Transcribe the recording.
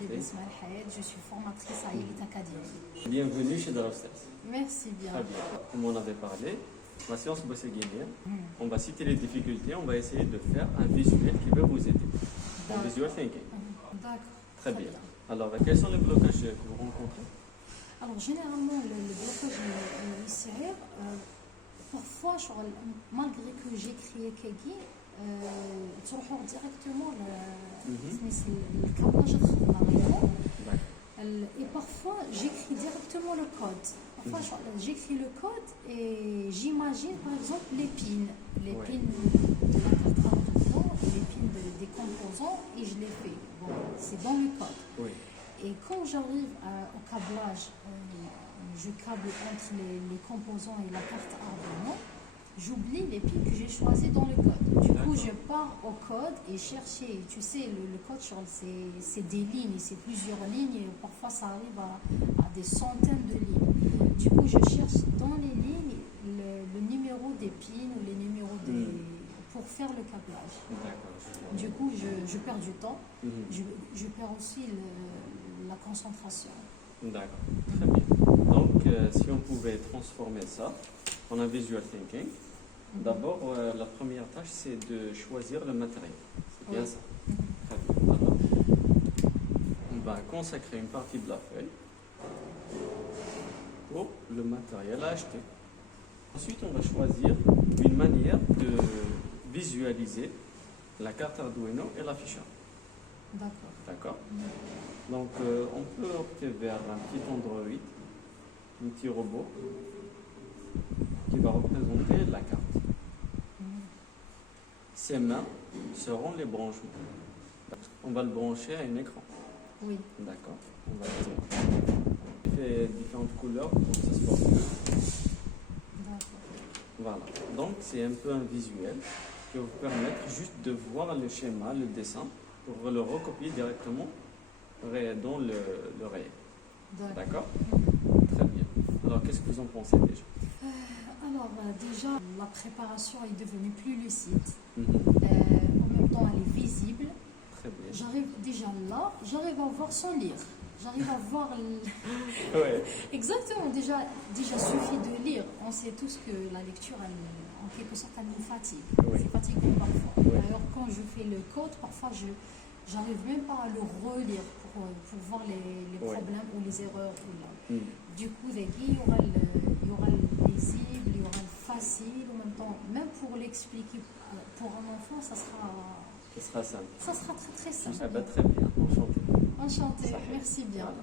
Je suis formatrice à Elite Academy. Bienvenue chez Darustas. Merci bien. Très bien. Comme on avait parlé, ma séance Bossé Guinéen, on va citer les difficultés, on va essayer de faire un visuel qui va vous aider. Un visual thinking. D'accord. Très bien. Alors, quels sont les blocages que vous rencontrez? Alors, généralement, le blocage ici, parfois, malgré que j'écris Kegi, tu rejoins directement le câblage et parfois j'écris directement le code. Parfois j'écris le code et j'imagine par exemple les pins de la carte Arduino et les pins des composants et je les fais. Bon, c'est dans le code. Oui. Et quand j'arrive au câblage, je câble entre les composants et la carte Arduino. J'oublie les pins que j'ai choisis dans le code. Du coup, je pars au code et chercher. Tu sais, le code, c'est des lignes, c'est plusieurs lignes. Et parfois, ça arrive à des centaines de lignes. Du coup, je cherche dans les lignes le numéro des pins ou les numéros pour faire le câblage. Du coup, je perds du temps. Je perds aussi la concentration. D'accord, très bien. Donc, si on pouvait transformer ça en un visual thinking, d'abord, la première tâche, c'est de choisir le matériel. C'est bien ça. Très bien. Alors, on va consacrer une partie de la feuille pour le matériel à acheter. Ensuite, on va choisir une manière de visualiser la carte Arduino et l'afficheur. D'accord. D'accord. Donc, on peut opter vers un petit Android, un petit robot qui va représenter la carte. Ses mains seront les branchements. On va le brancher à un écran. Oui. D'accord. On va faire différentes couleurs pour que ça soit mieux. D'accord. Voilà. Donc, c'est un peu un visuel qui va vous permettre juste de voir le schéma, le dessin, pour le recopier directement dans le réel. D'accord. Très bien. Alors, qu'est-ce que vous en pensez déjà? Alors, déjà, la préparation est devenue plus lucide. En même temps, elle est visible. Très bien. J'arrive à voir sans lire. J'arrive à voir. Ouais. Exactement. Déjà, suffit de lire. On sait tous que la lecture, en quelque sorte, elle nous fatigue. Oui. C'est fatigant parfois. Oui. D'ailleurs, quand je fais le code, parfois, j'arrive même pas à le relire pour voir les problèmes ou les erreurs. Du coup, il y aura le lisible, il y aura le facile en même temps. Même pour l'expliquer pour un enfant, ça sera simple. Ça sera très très simple. Très bien, enchanté. Enchantée, merci bien. Voilà.